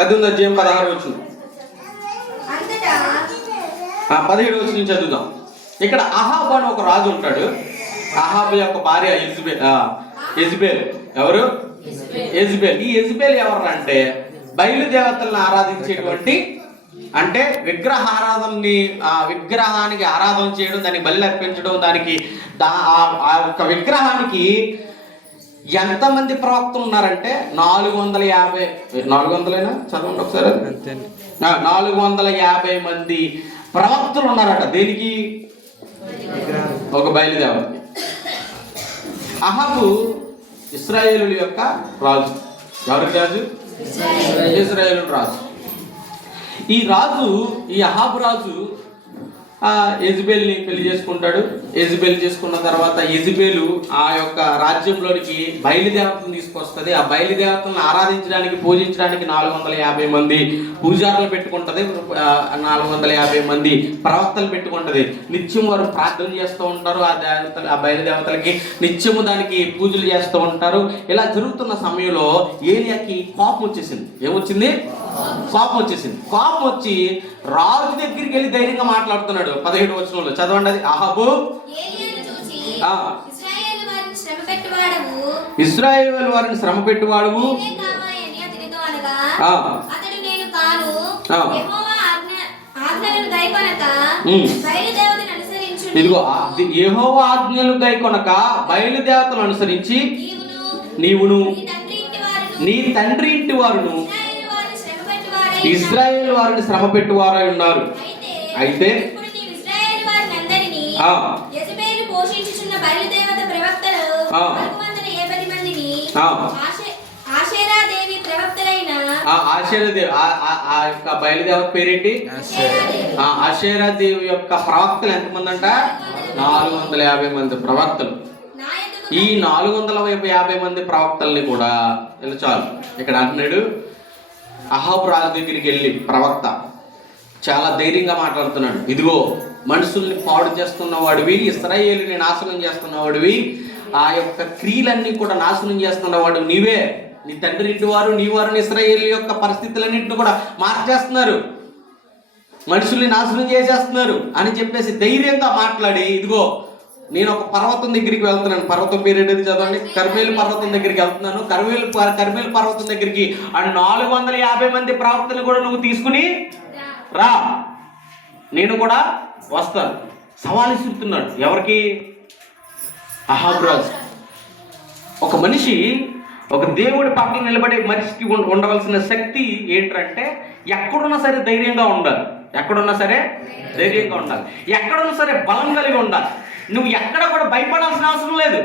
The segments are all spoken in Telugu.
18వ అధ్యాయం 16వ వచనం, 17వ వచనం నుంచి చదువుదాం. ఇక్కడ అహాబు అని ఒక రాజు ఉంటాడు. అహాబు యొక్క భార్య యెజబెల్. ఎవరు? యెజబెల్. ఈ యెజబెల్ ఎవరు అంటే బయలుదేవతలను ఆరాధించేటువంటి, అంటే విగ్రహానికి ఆరాధన చేయడం, దానికి బలి అర్పించడం, దానికి ఆ యొక్క విగ్రహానికి ఎంతమంది ప్రవక్తలు ఉన్నారంటే 450. 400 చదవండి ఒకసారి. 450 మంది ప్రవక్తలు ఉన్నారట. దేనికి? ఒక బయలుదేవతకి. అహాబు ఇశ్రాయేలు యొక్క రాజు. ఎవరికి రాజు? ఇశ్రాయేలు రాజు. ఈ అహాబు రాజు యెజబెల్ని పెళ్లి చేసుకుంటాడు. యెజబెల్ చేసుకున్న తర్వాత యెజబెలు ఆ యొక్క రాజ్యంలోనికి బయలుదేవతను తీసుకొస్తుంది. ఆ బయలుదేవతలను ఆరాధించడానికి, పూజించడానికి 450 మంది పూజారులు పెట్టుకుంటుంది. 450 మంది ప్రవక్తలు పెట్టుకుంటుంది. నిత్యం వారు ప్రార్థన చేస్తూ ఉంటారు. ఆ బయలుదేవతలకి నిత్యము దానికి పూజలు చేస్తూ ఉంటారు. ఇలా జరుగుతున్న సమయంలో ఏలియాకి కోపం వచ్చేసింది. ఏమొచ్చింది? కోపం వచ్చేసింది. కోపం వచ్చి రాజు దగ్గరికి వెళ్ళి ధైర్యంగా మాట్లాడుతున్నాడు. 17వ వచనంలో చదవండి. అది అహాబు ఇశ్రాయేలు వారిని శ్రమ పెట్టువాడువు, ఇదిగో యెహోవా ఆజ్ఞలు గైకొనక బయలుదేవతలను అనుసరించి నీవును నీ తండ్రి ఇంటి వారును ఇశ్రాయేలు వారిని శ్రమ పెట్టువారై ఉన్నారు. అయితే బయలుదేవత పేరేంటి? ఆషేరాదేవి యొక్క ప్రవక్తలు ఎంతమంది అంట? 450 మంది ప్రవక్తలు. ఈ 450 మంది ప్రవక్తల్ని కూడా చాలు ఇక్కడ అంటున్నాడు. అహాబు రాజు దగ్గరికి వెళ్ళి ప్రవక్త చాలా ధైర్యంగా మాట్లాడుతున్నాడు. ఇదిగో మనుషుల్ని పాడు చేస్తున్న వాడివి, ఇశ్రాయేలుని నాశనం చేస్తున్న వాడివి, ఆ యొక్క క్రియలన్నీ కూడా నాశనం చేస్తున్న వాడు నీవే. నీ తండ్రి ఇంటి వారు, నీ వారిని ఇశ్రాయేలు యొక్క పరిస్థితులన్నింటిని కూడా మార్చేస్తున్నారు, మనుషుల్ని నాశనం చేసేస్తున్నారు అని చెప్పేసి ధైర్యంగా మాట్లాడి, ఇదిగో నేను ఒక పర్వతం దగ్గరికి వెళ్తున్నాను. పర్వతం పేరు ఏంటది చదవండి. కర్మేలు పర్వతం దగ్గరికి వెళ్తున్నాను. కర్మేలు పర్వతం దగ్గరికి ఆ 450 మంది ప్రవక్తలు కూడా నువ్వు తీసుకుని రా, నేను కూడా వస్తాను. సవాలు ఇస్తున్నాడు. ఎవరికి? అహాబు రాజు. ఒక మనిషి, ఒక దేవుడి పక్కన నిలబడే మనిషికి ఉండవలసిన శక్తి ఏంటంటే ఎక్కడున్నా సరే ధైర్యంగా ఉండాలి. ఎక్కడున్నా సరే ధైర్యంగా ఉండాలి. ఎక్కడున్నా సరే బలం కలిగి ఉండాలి. నువ్వు ఎక్కడ కూడా భయపడాల్సిన అవసరం లేదు.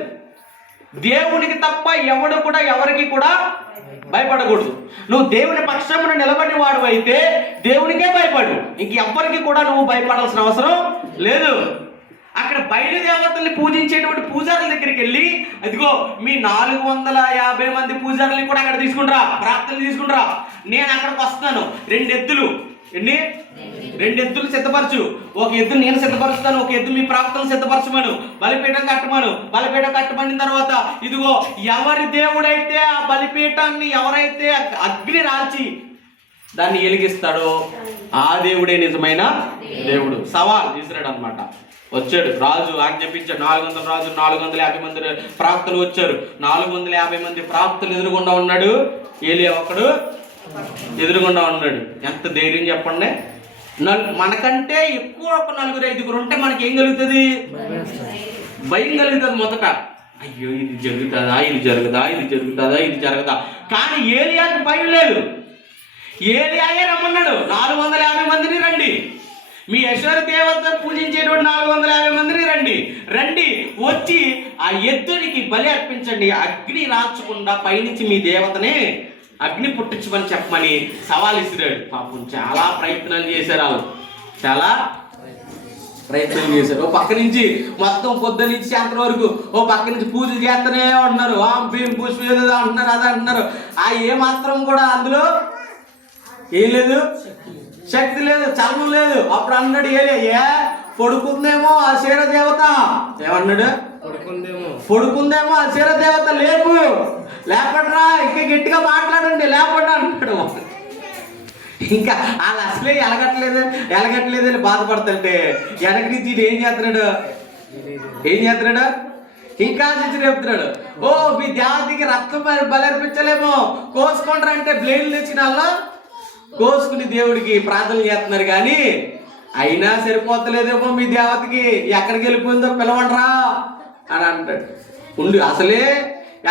దేవునికి తప్ప ఎవడు కూడా ఎవరికి కూడా భయపడకూడదు. నువ్వు దేవుని పక్షమున నిలబడిన వాడు అయితే దేవునికే భయపడు, ఇంకెవ్వరికి కూడా నువ్వు భయపడాల్సిన అవసరం లేదు. అక్కడ బయలుదేవతల్ని పూజించేటువంటి పూజారుల దగ్గరికి వెళ్ళి, అదిగో మీ 450 మంది పూజారుల్ని కూడా అక్కడ తీసుకుంటారా, ప్రార్థనలు తీసుకుంటారా, నేను అక్కడికి వస్తాను. 2 ఎద్దులు సిద్ధపరచు. ఒక ఎద్దు నేను సిద్ధపరుస్తాను, ఒక ఎద్దు మీ ప్రాప్తం సిద్ధపరచమను. బలిపీఠం కట్టమని తర్వాత ఇదిగో ఎవరి దేవుడైతే ఆ బలిపీఠాన్ని ఎవరైతే అగ్ని రాల్చి దాన్ని వెలిగిస్తాడో ఆ దేవుడే నిజమైన దేవుడు. సవాల్ తీసుకురాడు అనమాట. వచ్చాడు రాజు, ఆజ్ఞాపించాడు. 450 మంది ప్రాప్తలు వచ్చారు. 450 మంది ప్రాప్తలు ఎదురుగుండా ఉన్నాడు. ఏలియా ఒక్కడు ఎదురుగుండా ఉన్నాడు. ఎంత ధైర్యం చెప్పండి. మనకంటే ఎక్కువ ఒక 4-5 ఉంటే మనకి ఏం కలుగుతుంది? భయం కలుగుతుంది మొదట. అయ్యో ఇది జరుగుతుందా, ఇది జరుగుతుందా. కానీ ఏలియాకి భయం లేదు. ఏలియాయే రమ్మన్నాడు. 450 మందిని రండి, మీ యెహోవా దేవత పూజించేటువంటి 450 మందిని రండి, వచ్చి ఆ ఎద్దునికి బలి అర్పించండి. అగ్ని రాల్చకుండా పైనుంచి మీ దేవతనే అగ్ని పుట్టించమని చెప్పమని సవాల్ ఇస్తున్నాడు. పాపం చాలా ప్రయత్నాలు చేశారు. వాళ్ళు చాలా ప్రయత్నం చేశారు. ఓ పక్క నుంచి మొత్తం పొద్దు నుంచి సాయంత్రం వరకు ఓ పక్క నుంచి పూజలు చేస్తూనే ఉంటున్నారు. భీం పుష్ప అంటున్నారు, అదే అంటున్నారు. ఆ ఏమాత్రం కూడా అందులో ఏం లేదు, శక్తి లేదు, చలనం లేదు. అప్పుడు అన్నాడు ఏలియా, పడుకుందేమో ఆ శరీర దేవత. ఏమన్నాడు? పడుకుందేమో ఆ శరీర దేవత. లేపడరా, ఇంకా గట్టిగా మాట్లాడండి, లేపండి అంటాడు. ఇంకా వాళ్ళు అసలే ఎలగట్లేదని బాధపడుతుంటే వెనక నుంచి ఏం చేస్తున్నాడు ఇంకా చెప్తున్నాడు, ఓ మీ దేవతకి రక్తం బలర్పించలేమో, కోసుకుంటారు అంటే బ్లేడ్లు తెచ్చిన వాళ్ళు కోసుకుని దేవుడికి ప్రార్థనలు చేస్తున్నారు, కానీ అయినా సరిపోతలేదేమో మీ దేవతకి, ఎక్కడికి వెళ్ళిపోయిందో పిలవండ్రా అని అంటాడు. ఉండు అసలే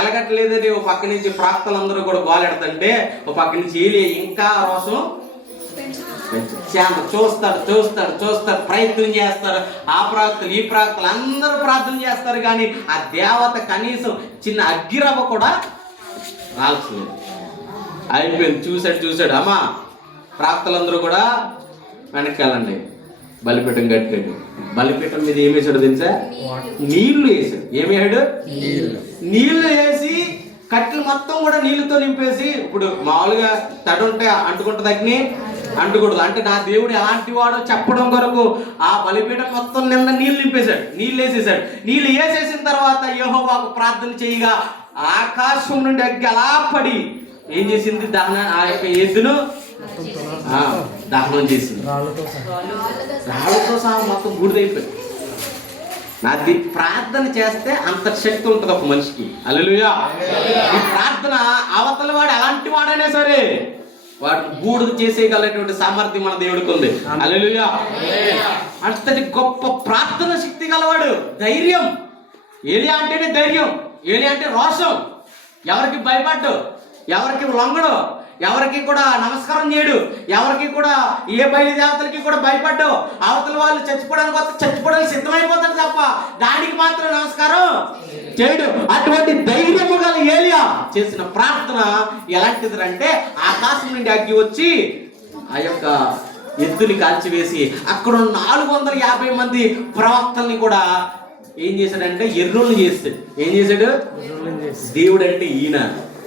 ఎలగట్లేదని ఓ పక్క నుంచి ప్రాక్తలందరూ కూడా గోలెడుతుంటే ఓ పక్క నుంచి ఏలి ఇంకా రోషం చూస్తాడు, ప్రయత్నం చేస్తారు. ఆ ప్రాక్తలు ఈ ప్రాక్తలు అందరూ ప్రార్థన చేస్తారు, కానీ ఆ దేవత కనీసం చిన్న అగ్గిరవ్వ కూడా రాల్చలేదు. అయిపోయింది. చూశాడు అమ్మా ప్రాక్తలందరూ కూడా వెనక్కి వెళ్ళండి, బలిపీఠం కట్టాడు. బలిపీఠం మీద ఏమేసాడు తెలుసా? నీళ్లు వేసాడు. ఏమేసాడు? నీళ్లు వేసి కట్టెలు మొత్తం కూడా నీళ్లతో నింపేసి, ఇప్పుడు మామూలుగా తడి ఉంటే అంటుకుంటుంది, అగ్ని అంటుకూడదు అంటే నా దేవుడు ఎలాంటి వాడో చెప్పడం కొరకు ఆ బలిపీఠం మొత్తం నిండా నీళ్లు నింపేశాడు, నీళ్ళు వేసేసాడు. నీళ్ళు వేసేసిన తర్వాత యెహోవాకు ప్రార్థన చేయగా ఆకాశం నుండి అగ్గి అలా పడి ఏం చేసింది? ఆ యొక్క ఎద్దును దహనం చేసింది. రాళ్ళతో సహా మొత్తం బూడిదైపోయింది. నాది ప్రార్థన చేస్తే అంత శక్తి ఉంటుంది ఒక మనిషికి. హల్లెలూయా. ఈ ప్రార్థన అవతల వాడు ఎలాంటి వాడైనా సరే వాడు బూడిద చేసేయగలటువంటి సామర్థ్యం మన దేవుడికి ఉంది. హల్లెలూయా. అంతటి గొప్ప ప్రార్థన శక్తి గలవాడు. ధైర్యం. ఏలియా అంటేనే ధైర్యం, ఏలియా అంటే రోషం. ఎవరికి భయపడ్డు, ఎవరికి లొంగడు, ఎవరికి కూడా నమస్కారం చేయడు, ఎవరికి కూడా ఏ బయలు దేవతలకి కూడా భయపడ్డు. అవతల వాళ్ళు చచ్చిపోవడానికి సిద్ధమైపోతాడు తప్ప దానికి మాత్రం నమస్కారం చేయడు. అటువంటి ధైర్యము గల ఏలియా చేసిన ప్రార్థన ఎలాంటిదంటే ఆకాశం నుండి అగ్గి వచ్చి ఆ యొక్క ఎద్దుని కాల్చివేసి అక్కడ 450 మంది ప్రవక్తల్ని కూడా ఏం చేశాడంటే ఎర్రోళ్ళు చేస్తాడు. ఏం చేశాడు? దేవుడు అంటే ఈయన.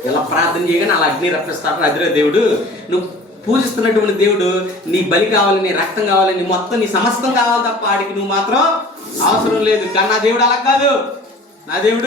ఇలా ప్రార్థన చేయగానే అలా అగ్ని రప్పిస్తాడు. అదిరే దేవుడు, నువ్వు పూజిస్తున్నటువంటి దేవుడు, నీ బలి కావాలి, నీ రక్తం కావాలి, నీ మొత్తం నీ సమస్తం కావాలి తప్ప ఆడికి నువ్వు మాత్రం అవసరం లేదు. కానీ నా దేవుడు అలా కాదు. నా దేవుడు